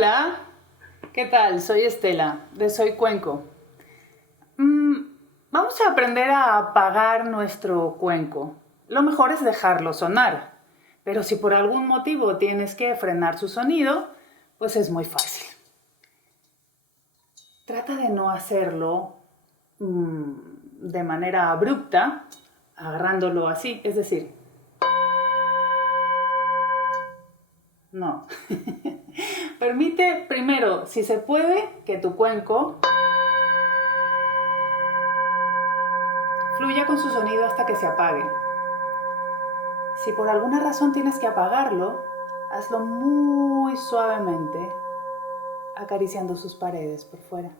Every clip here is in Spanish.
Hola, ¿qué tal? Soy Estela, de Soy Cuenco. Vamos a aprender a apagar nuestro cuenco. Lo mejor es dejarlo sonar, pero si por algún motivo tienes que frenar su sonido, pues es muy fácil. Trata de no hacerlo de manera abrupta, agarrándolo así, es decir, no. Permite primero, si se puede, que tu cuenco fluya con su sonido hasta que se apague. Si por alguna razón tienes que apagarlo, hazlo muy suavemente, acariciando sus paredes por fuera,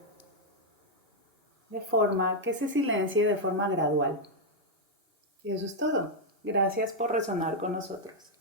de forma que se silencie de forma gradual. Y eso es todo. Gracias por resonar con nosotros.